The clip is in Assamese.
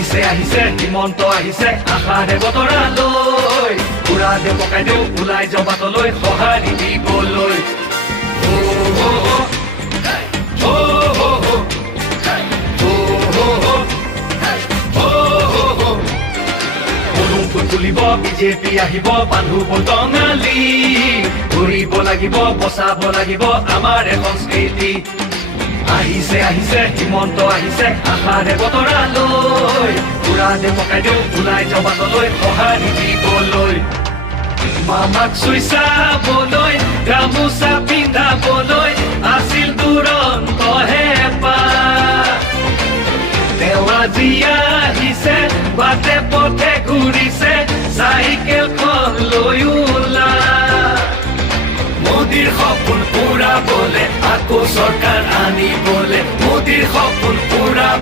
আহিছে আহিছে হিমন্ত আহিছে আশাৰে বতৰালৈ উৰা দে পকাই দেও ওলাই যাওঁ বাটলৈ সঁহাৰি দিবলৈ তুলিব বিজেপি আহিব বান্ধু বটঙালী ঘূৰিব লাগিব বচাব লাগিব আমাৰ সংস্কৃতি আহিছে আহিছে হিমন্ত আহিছে আশাৰে বতৰালৈ উৰা দে পকাই দেও ওলাই যাওঁ বাটলৈ সঁহাৰি দিবলৈ মামাক চুই চাবলৈ গামোচা পিন্ধাবলৈ আছিল দুৰন্ত হেঁপাহ তেওঁ আজি আহিছে বাটে পথে ঘূৰিছে চাইকেলখন লৈ ওলা মোদীৰ সপোন পুৰাবলে আকৌ চৰকাৰ আনিবলে মোদীৰ সপোন পুৰা